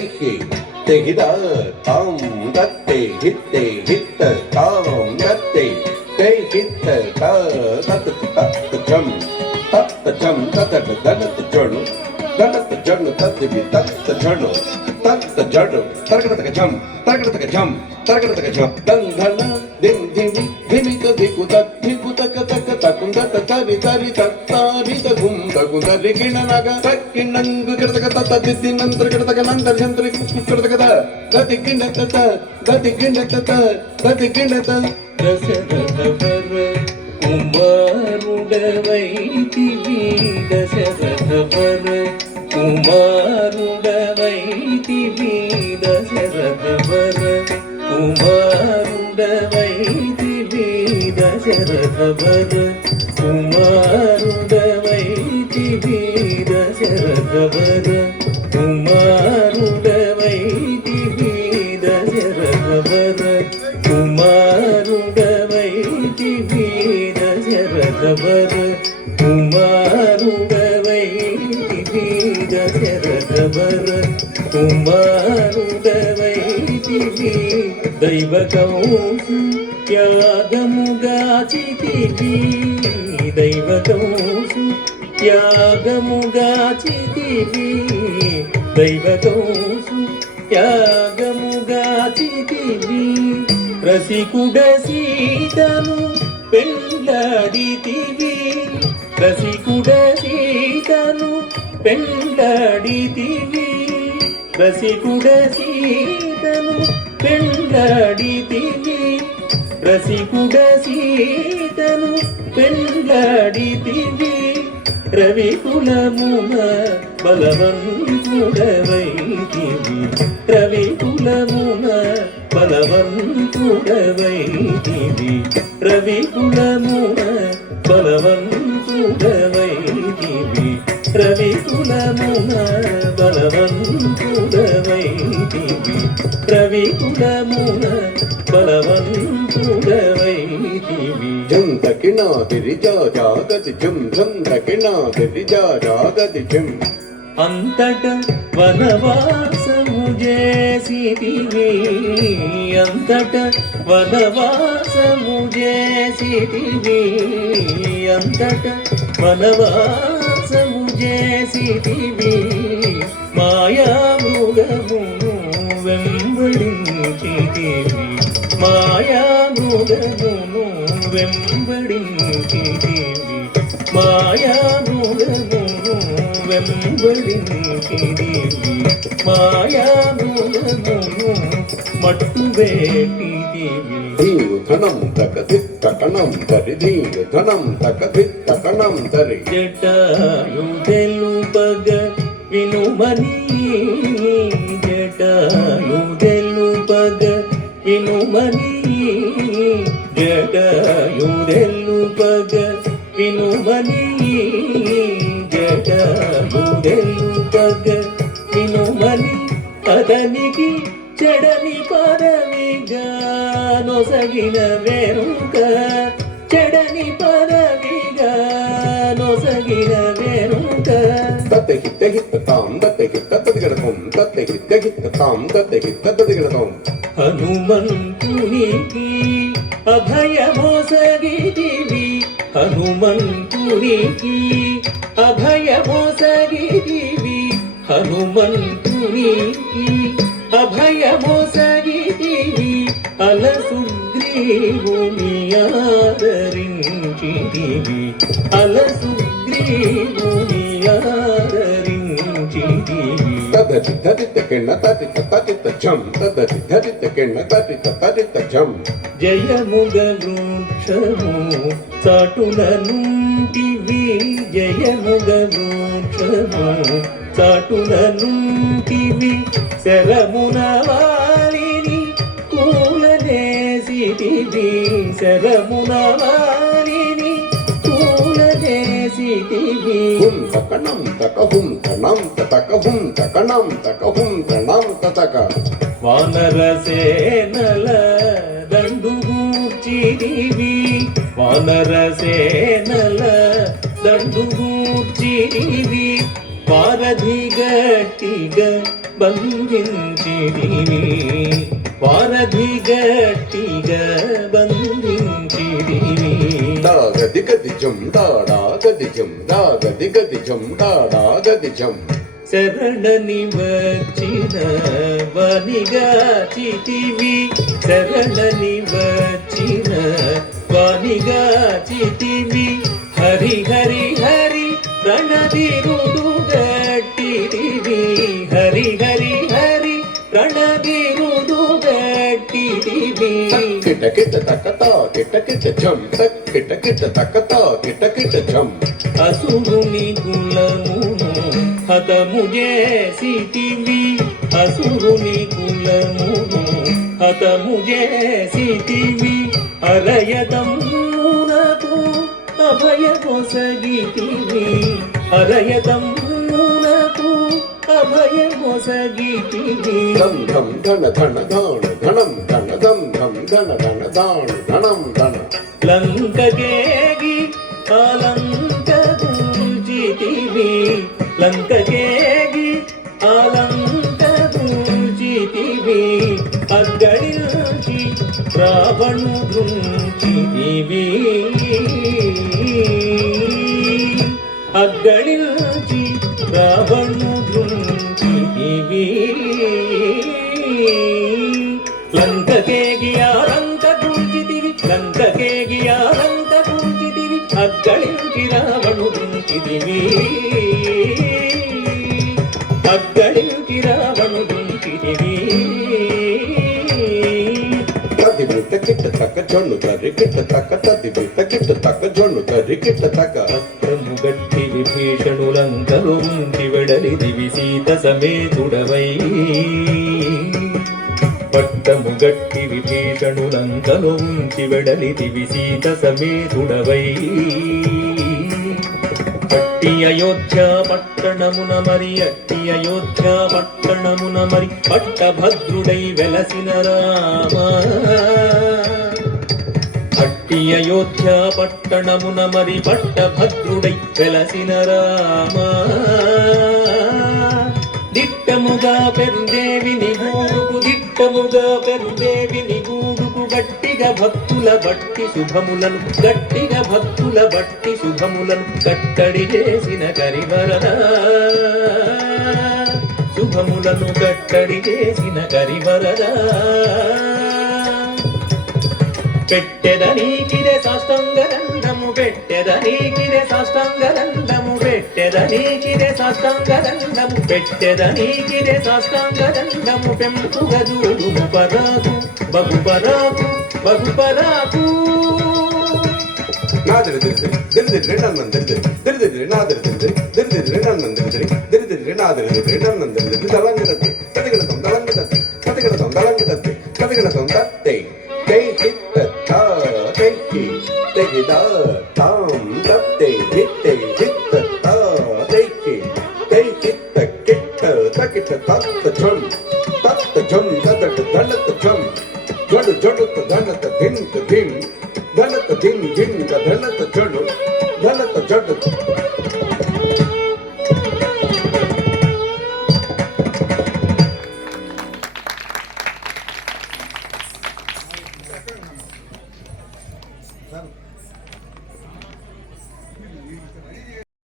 ತೆಹಿ ತೆಹಿದ ತಾಂ ತತ್ತೆ ಹಿತ್ತೆ ಹಿತ್ತ ತಾಂ ತತ್ತೆ ತೈ ಹಿತ್ತ ತತ್ ತತ್ ಜಂ ತತ ದನತ್ ಜಣು ದನತ್ ಜಣು ತದ್ವಿ ತತ್ ಜಣು ತತ್ ಜಡು ತರಗಡತಕ ಜಂ ತರಗಡತಕ ಜಂ ದಂಧನ ದಿಂ ಧಿಮಿ ಧಿಮಿಕ ದಿಕು ತಕ್ಕು ತಕ ತಕ ತಕುಂದತ ತರಿ ತರಿ ತತ್ತಾರಿ ತಗುಂ ತಗುಂದರಿ ಕಿಣನಗ ತಕ್ಕಿಣಂಗು ಕಿಡತಕ ತತ್ತ ದಿದ್ದಿ ನಂತರ ಕಿಡತಕ ನಂತರ ಜಂತ್ರಿ ಕಿಡತಕದ ಗತಿ ಕಿಂಡತ ಗತಿ ಕಿಂಡತ ಗತಿ ಕಿಂಡತ ದಶರಥವರ ಕುಮಾರುಡವೈ ದಿವಿ ದಶರಥವರ ಕುಮಾರುಡವೈ ದಿವಿ ದಶರಥವರ ಕುಮಾರುಡವೈ ದಿವಿ ದಶರಥವರ ಕುಮಾರುಡವೈ ದಿವಿ ದಶರಥವರ ಕುಮಾರುಡವೈ ದಿವಿ ದಶರಥವರ ಕುಮಾರುಡವೈ ದಿವಿ ದಶರಥವರ ಕುಮಾರುಡವೈ ದಿವಿ ದಶರಥವರ ಕುಮಾರುಡವೈ ದಿವಿ ದೈವಕೌಸು ತ್ಯಾಗముగాచితివి దైవకౌసు త్యాగముగాచితివి దైవకౌసు త్యాగముగాచితివి రసికుడ సీతను పెండ్లాడితివి రసికుడ సీతను పెండ్లాడితివి రసికుడ సీతను పెండ్లాడితివి రసికుడ సీతను పెండ్లాడితివి రవికులమున బలవంతుడవైతివి రవికులమున బలవంతుడవైతివి రవికులమున బలవంతుడవైతివి రవికులమున బలవంతుడవైతివి రవికులమున బలవంతుడవైతివి జంతకినాదిరి జాగతి జం జంతకినాదిరి జాగతి జం అంతట వనవాసము చేసితివి అంతట వనవాసము చేసితివి అంతట వనవాసము చేసితివి మాయా మృగమును వెంబడించితివి మాయా మృగమును వెంబడించితివి మాయా మృగమును వెంబడించితివి మాయా మృగమును మట్టువేటితివి ధీరు ధనం తకదిత్తకణం తరి ధీరు ధనం తకదిత్తకణం తరి జటాయు తెలుపగ వినుమని జటాయు తెలుపగ వినుమని జటాయు తెలుపగ వినుమని జటాయు తెలుపగ వినుమని అతనికి చెడని పదవిగా నొసగిన వెనుక చెడని పదవిగా నొసగిన వెనుక తత్తెహిత్త హిత్త తాం తత్తెహిత్త తదిగడతాం తత్తెహిత్త హిత్త తాం తత్తెహిత్త తదిగడతాం హనుమంతునికి అభయమొసగితివి హనుమంతునికి అభయమొసగితివి హనుమంతునికి అభయమొసగితివి అలసుగ్రీవుని ఆదరించితివి అలసుగ్రీవుని ఆదరించితివి తదతి తదిత కిణ తదిత తదిత జం తదతి తదిత కిణ తదిత తదిత జం జయముగ వృక్షము చాటున నుంటివి జయముగ వృక్షము చాటున నుంటివి శరమున వారిని కూలనేసితివి శరమున వారిని కూలనేసితివి హుం తకణం తకహుం తనం తకహుం తకణం తకహుం తనం తతక వానరసేనల దండుగూర్చిదివి వానరసేనల దండుగూర్చిదివి వారధి గట్టిగ బంధించితివి వారధి గట్టిగా బంధించితివి దాగది గది జం దాడా గది జం దాగది గది జం దాడా గది జం శరణని వచ్చిన వనిగా చితివి శరణని వచ్చిన వనిగా చితివి హరి హరి హరి రణదిరుడు గట్టిదివి హరి హరి హరి రణదిరుడు గట్టిదివి కిట కిట తక్కతా కిట కిట జం కిట కిట తక్కతా కిట కిట జం అసురుని కులమును హతము చేసితివి అసురుని కులమును హతము చేసితివి అరయతమునకు అభయ మొసగితివి అరయతమునకు అభయ మొసగితివి ధం ధం ధన ధన ధాణ ధనం ధన ధం ధం ధన ధన ధాణ ధనం ధన లంకకేగి అలంక దూజితివి లంకకేగి అలంక దూజితివి అగ్గడిల్చి రావణు దృంచితివి అగ్గడిల్చి రావణు దృంచితివి లంకకేగి ఆలంక దూజితివి లంకకేగి ఆలంక దూజితివి అగ్గడిల్చి రావణు దృంచితివి అగ్గడిల్చి రావణు దృంచితివి తది బిట్ట కిట్ట తక్క జొన్ను కర్రి కిట్ట తక్క తది బిట్ట కిట్ట తక్క జొన్ను కర్రి కిట్ట తక్క పట్టము గట్టి విభీషణులంకలు ఉంచి వెడలిదివి సీత సమేతుడవై పట్టము గట్టి విభీషణులంకలు ఉంచి వెడలిదివి సీత సమేతుడవై అట్టి అయోధ్య పట్టణమున మరి అట్టి అయోధ్య పట్టణమున మరి పట్టభద్రుడై వెలసిన రామ అట్టి అయోధ్య పట్టణమున మరి పట్టభద్రుడై వెలసిన రామ దిట్టముగా పెరుదేవిని గూడుకు దిట్టముగా పెరుదేవిని గూడుకు గట్టిగా భక్తుల బట్టి శుభములను గట్టిగా భక్తుల బట్టి శుభములను కట్టడి చేసిన కరివరద శుభములను కట్టడి చేసిన కరివరద పెట్టెదనీకిరే సాష్టంగదండము పెట్టెదనీకిరే సాష్టంగదండము పెట్టెదనీకిరే సాష్టంగదండము పెట్టెదనీకిరే సాష్టంగదండము పెంపుగదూడుము పరాకు బహుపరాకు బహుపరాకు నాదరి దిరి దిరి నన్నం దిరి దిరి దిరి నాదరి దిరి దిరి దిరి నన్నం దిరి దిరి దిరి నాదరి దిరి నన్నం దిరి దలంగదత్తి కదిగడతం దలంగదత్తి కదిగడతం దలంగదత్తి కదిగడతం దత్తే తే హిట్ట తా తెకి తెగిద తాం దత్తే హిట్టే హిట్ట తా తెకి తే హిట్ట కిట్ట తకిట తత్త జం దదట దండత జం జడు జడుత దండత ధింత ధిం దండత ధిం ధిం దండత జడు దండత జడు Claro.